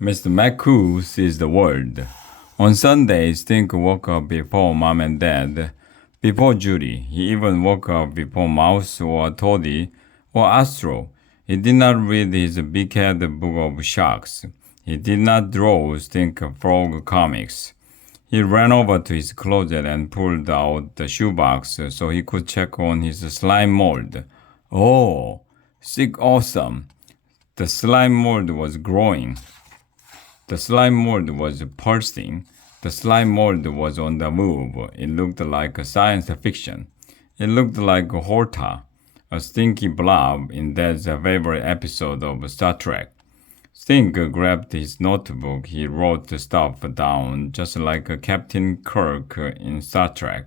Mr. McCoo sees the world. On Sundays, Stink woke up before Mom and Dad, before Judy. He even woke up before Mouse or Toddy or Astro. He did not read his big-head book of sharks. He did not draw Stink Frog comics. He ran over to his closet and pulled out the shoebox so he could check on his slime mold. Oh, sick awesome. The slime mold was growing. The slime mold was pulsing. The slime mold was on the move. It looked like a science fiction. It looked like Horta, a stinky blob in Dad's favorite episode of Star Trek. Stink grabbed his notebook. He wrote the stuff down just like Captain Kirk in Star Trek.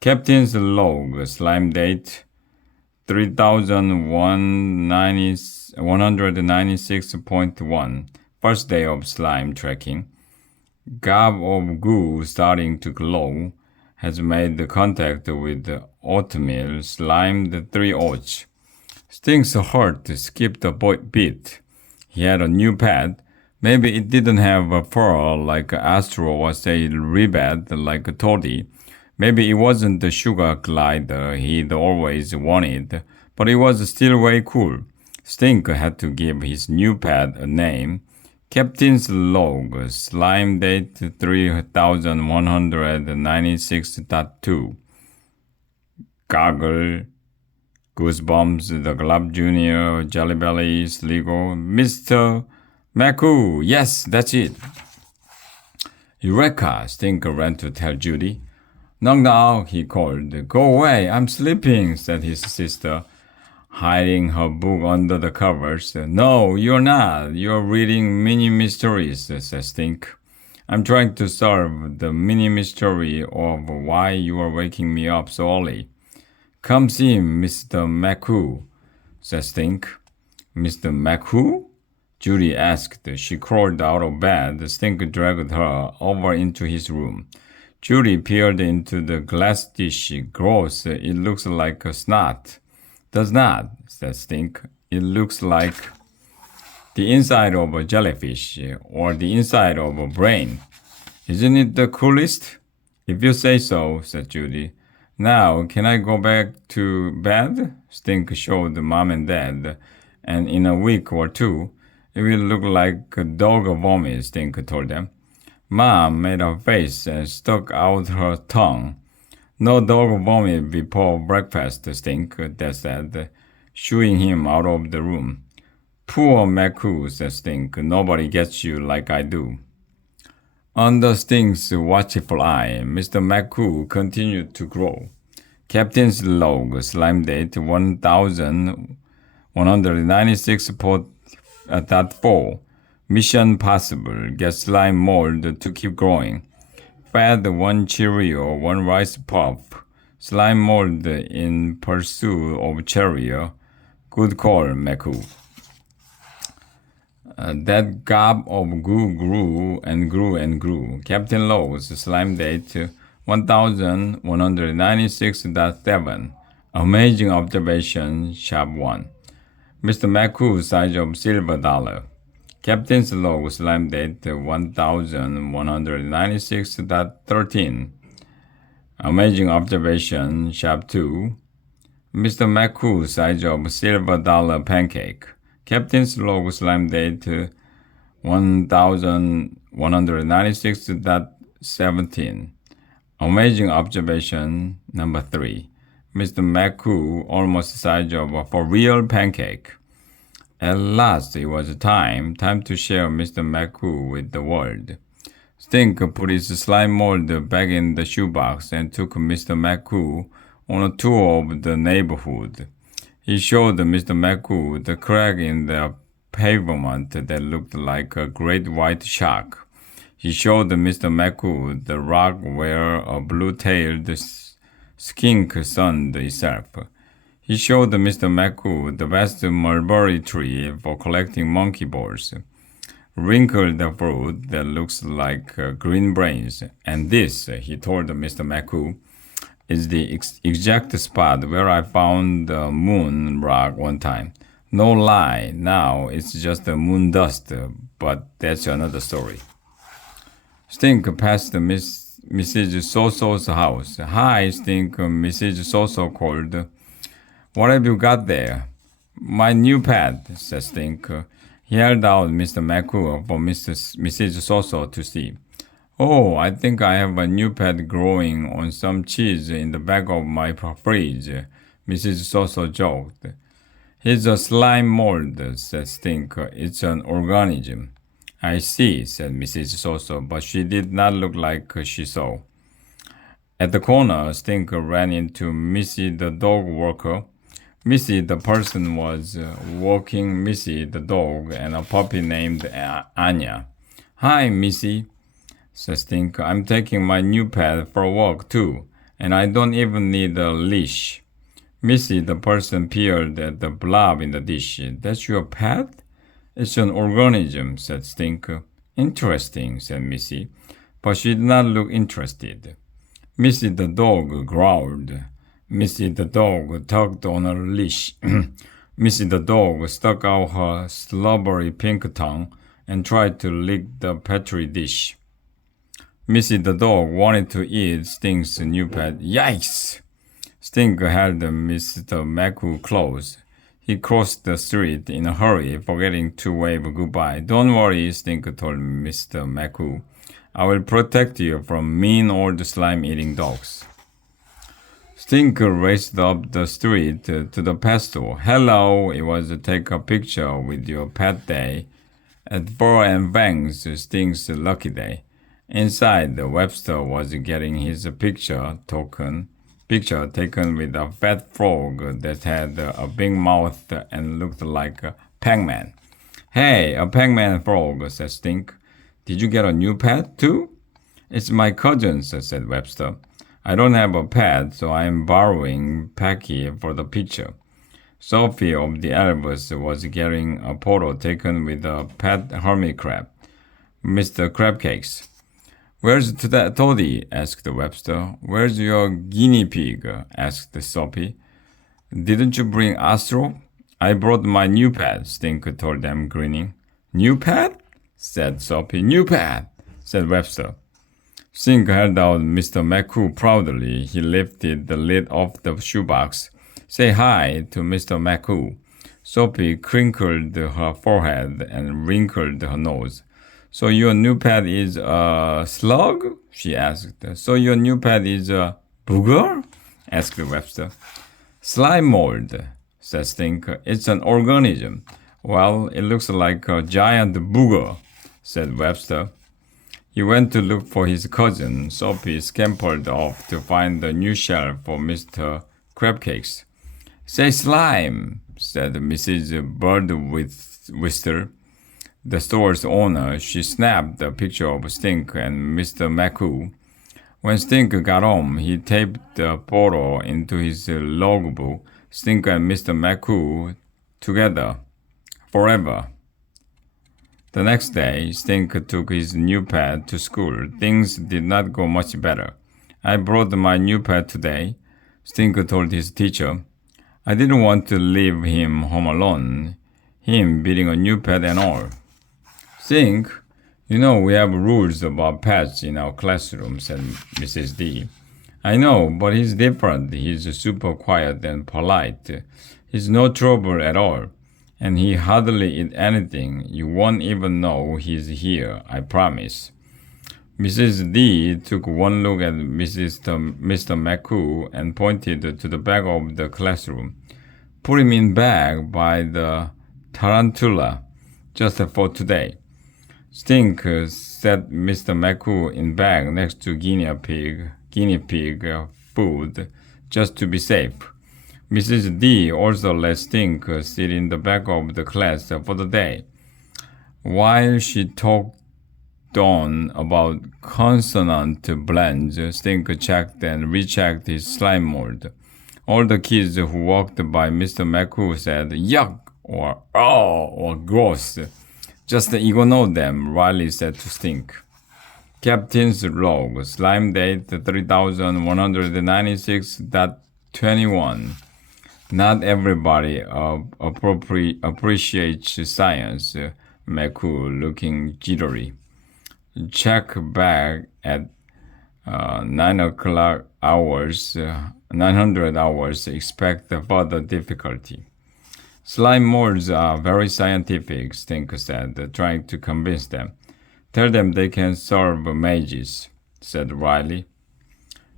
Captain's log, slime date 3196.1. First day of slime trekking. Gob of goo starting to glow. Has made the contact with the oatmeal. Slimed 3 oats. Stink's heart skipped a beat. He had a new pet. Maybe it didn't have a fur like Astro or say ribbed like Toddy. Maybe it wasn't the sugar glider he'd always wanted, but it was still way cool. Stink had to give his new pet a name. Captain's log, slime date 3196.2. Goggle, Goosebumps, the Glob Jr., Jelly Belly, Sligo, Mr. McCoo. Yes, that's it. Eureka! Stink ran to tell Judy. Knock knock, he called. Go away, I'm sleeping, said his sister, hiding her book under the covers. No, you're not. You're reading mini mysteries, said Stink. I'm trying to solve the mini mystery of why you are waking me up so early. Come see Mr. McCoo, said Stink. Mr. McCoo? Judy asked. She crawled out of bed. Stink dragged her over into his room. Judy peered into the glass dish. Gross, it looks like a snot. Does not, said Stink. It looks like the inside of a jellyfish or the inside of a brain. Isn't it the coolest? If you say so, said Judy. Now, can I go back to bed? Stink showed Mom and Dad, and in a week or two, it will look like a dog vomit, Stink told them. Mom made a face and stuck out her tongue. No dog vomit before breakfast, Stink, Dad said, shooing him out of the room. Poor McCoo, said Stink. Nobody gets you like I do. Under Stink's watchful eye, Mr. McCoo continued to grow. Captain's log, slime date 1196.4. Mission possible, get slime mold to keep growing. Fed 1 Cheerio, 1 rice puff. Slime mold in pursuit of Cheerio. Good call, McCoo. That gob of goo grew and grew and grew. Captain Low's slime date 1196.7. Amazing observation, shop 1. Mr. McCoo's size of silver dollar. Captain's log slime date 1196.13. Amazing observation, shop 2. Mr. McCoo's size of silver dollar pancake. Captain's log slime date 1196.17. Amazing observation number 3. Mr. McCoo almost the size of a for real pancake. At last it was time to share Mr. McCoo with the world. Stink put his slime mold back in the shoebox and took Mr. McCoo on a tour of the neighborhood. He showed Mr. McCoo the crack in the pavement that looked like a great white shark. He showed Mr. McCoo the rock where a blue-tailed skink sunned itself. He showed Mr. McCoo the vast mulberry tree for collecting monkey balls. Wrinkled fruit that looks like green brains. And this, he told Mr. McCoo, is the exact spot where I found the moon rock one time. No lie, now it's just moon dust, but that's another story. Stink passed Mrs. Soso's house. Hi, Stink, Mrs. Soso called. What have you got there? My new pet, said Stink. He held out Mr. McCoo for Mrs. Soso to see. Oh, I think I have a new pet growing on some cheese in the back of my fridge, Mrs. Soso joked. He's a slime mold, said Stink. It's an organism. I see, said Mrs. Soso, but she did not look like she saw. At the corner, Stink ran into Missy the dog walker. Missy the person was walking Missy the dog and a puppy named Anya. Hi, Missy, said Stink. I'm taking my new pet for a walk too, and I don't even need a leash. Missy the person peered at the blob in the dish. That's your pet? It's an organism, said Stink. Interesting, said Missy, but she did not look interested. Missy the dog growled. Missy the dog tugged on her leash. Missy the dog stuck out her slobbery pink tongue and tried to lick the petri dish. Missy the dog wanted to eat Stink's new pet. Yikes! Stink held Mr. McCoo close. He crossed the street in a hurry, forgetting to wave goodbye. Don't worry, Stink told Mr. McCoo. I will protect you from mean old slime-eating dogs. Stink raced up the street to the pet store. Hello, it was to take a picture with your pet day. At Fur and Fangs, Stink's lucky day. Inside, Webster was getting his picture taken with a fat frog that had a big mouth and looked like a Pac-Man. Hey, a Pac-Man frog, said Stink. Did you get a new pet, too? It's my cousin's, said Webster. I don't have a pet, so I am borrowing Packy for the picture. Sophie of the Elves was getting a photo taken with a pet hermit crab, Mr. Crabcakes. Where's Toddy? Asked Webster. Where's your guinea pig? Asked Sophie. Didn't you bring Astro? I brought my new pet, Stink told them, grinning. New pet? Said Sophie. New pet, said Webster. Stink held out Mr. McCoo proudly. He lifted the lid off the shoebox. Say hi to Mr. McCoo. Sophie crinkled her forehead and wrinkled her nose. So your new pet is a slug? She asked. So your new pet is a booger? Asked Webster. Slime mold, said Stink. It's an organism. Well, it looks like a giant booger, said Webster. He went to look for his cousin. Sophie scampered off to find the new shell for Mr. Crabcakes. Say slime, said Mrs. Birdwhistler, the store's owner. She snapped a picture of Stink and Mr. McCoo. When Stink got home, he taped the photo into his logbook. Stink and Mr. McCoo together forever. The next day, Stink took his new pet to school. Things did not go much better. I brought my new pet today, Stink told his teacher. I didn't want to leave him home alone, him beating a new pet and all. Stink, you know we have rules about pets in our classroom, said Mrs. D. I know, but he's different. He's super quiet and polite. He's no trouble at all. And he hardly eat anything. You won't even know he's here, I promise. Mrs. D took one look at Mr. McCoo and pointed to the back of the classroom. Put him in bag by the tarantula, just for today. Stink set Mr. McCoo in bag next to guinea pig food, just to be safe. Mrs. D also let Stink sit in the back of the class for the day. While she talked on about consonant blends, Stink checked and rechecked his slime mold. All the kids who walked by Mr. McCoo said, yuck, or oh, or gross. Just ignore them, Riley said to Stink. Captain's log, slime date 3196.21. Not everybody appreciates science. McCoo, looking jittery. Check back at 9 o'clock hours, 900 hours, expect further difficulty. Slime molds are very scientific, Stink said, trying to convince them. Tell them they can solve mazes, said Riley.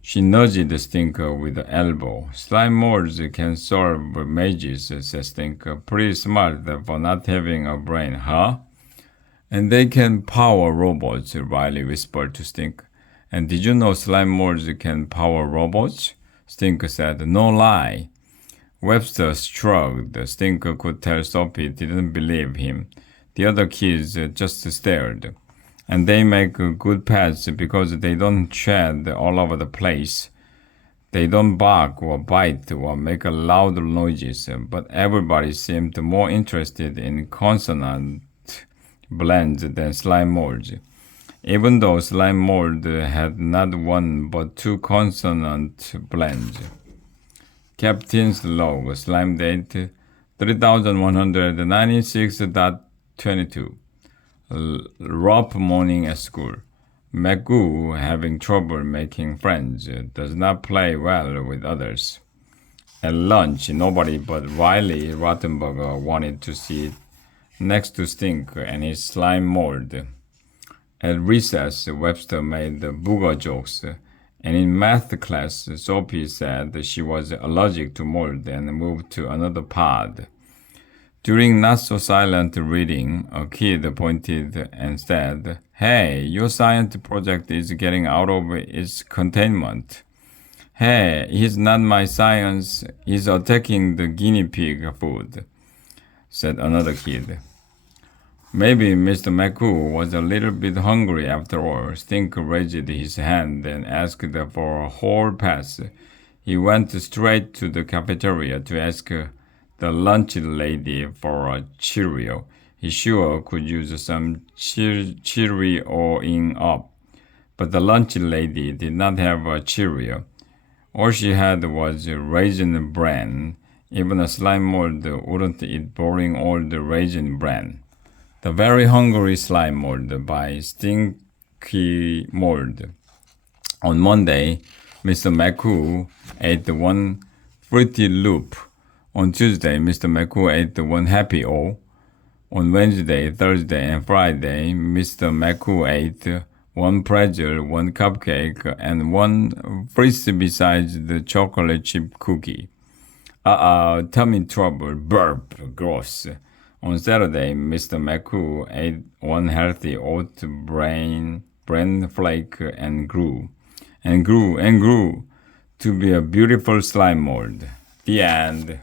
She nudged Stinker with the elbow. Slime molds can solve mazes, said Stinker. Pretty smart for not having a brain, huh? And they can power robots, Riley whispered to Stink. And did you know slime molds can power robots? Stinker said, no lie. Webster shrugged. Stinker could tell Sophie didn't believe him. The other kids just stared. And they make good pets because they don't shed all over the place. They don't bark or bite or make loud noises, but everybody seemed more interested in consonant blends than slime molds. Even though slime mold had not one but two consonant blends. Captain's log, slime date 3196.22. Rough morning at school. McGoo, having trouble making friends, does not play well with others. At lunch, nobody but Riley Rottenberger wanted to sit next to Stink and his slime mold. At recess, Webster made booger jokes, and in math class, Sophie said she was allergic to mold and moved to another pod. During not-so-silent reading, a kid pointed and said, "Hey, your science project is getting out of its containment." "Hey, he's not my science, he's attacking the guinea pig food," said another kid. Maybe Mr. McCoo was a little bit hungry after all. Stink raised his hand and asked for a whole pass. He went straight to the cafeteria to ask the lunch lady for a Cheerio. He sure could use some Cheerioing up. But the lunch lady did not have a Cheerio. All she had was Raisin Bran. Even a slime mold wouldn't eat boring old Raisin Bran. The Very Hungry Slime Mold by Stinky Mold. On Monday, Mr. McCoo ate one Fruity Loop. On Tuesday, Mr. McCoo ate one Happy O. On Wednesday, Thursday, and Friday, Mr. McCoo ate one pretzel, one cupcake, and one Frisbee besides the chocolate chip cookie. Tummy trouble, burp, gross. On Saturday, Mr. McCoo ate one healthy oat bran flake and grew to be a beautiful slime mold. The end.